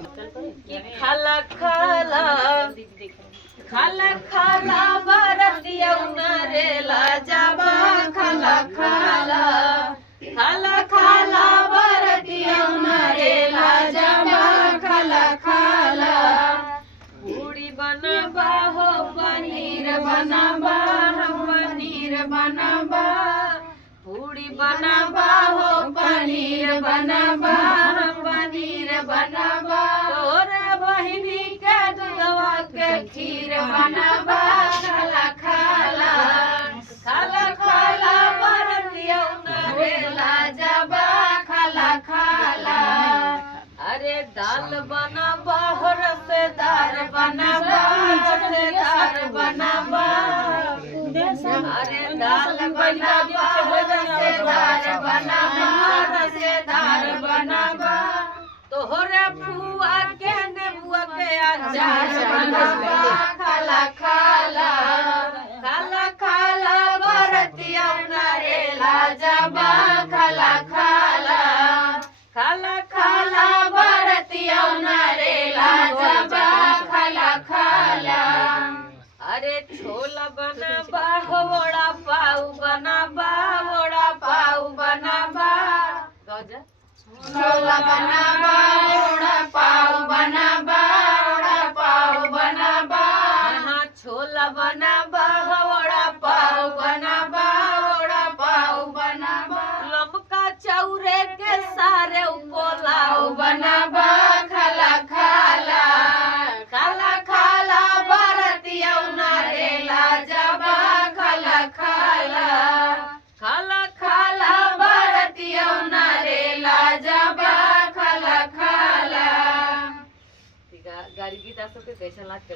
खाला खाला खाला खाला बरतिया उनरेला जाबा खाला खाला खाला खाला बरतिया उनरेला जाबा खाला खाला पूरी बनबा हो पनीर बनबा पनीर बनबा पूरी बनबा हो पनीर बनबा पनीर बनबा तोरे बहिनी के दूधवा के खीर बनबा खाला खाला खाला खाला बरतिया उनरेला जाबा खाला खाला अरे दाल बनबा हो रसेदार बनबा रसेदार बनबा अरे दाल बनबा हो रसेदार बनबा रसेदार बनबा तोहरे फुआ के नेबुआ के अचार बनबा खाला खाला खाला खाला बरतिया उनरेला जाबा खाला खाला खाला खाला बरतिया उनरेला जाबा खाला खाला अरे छोला बनबा हो वड़ा पाव बनबा वड़ा पाव बनबा छोला बनबा वड़ा पाव बनबा वड़ा पाव बनबा हाँ छोला बनबा हो वड़ा पाव बनबा वड़ा पाव बनबा लमका चौरे के सारे पोलाव बनबा खाला खाला खाला खाला बरतिया उनरेला जाबा खाला खाला खाला खाला बरतिया उनरेला जाबा खाला खाला गाड़ी गीत असं कैसा लागते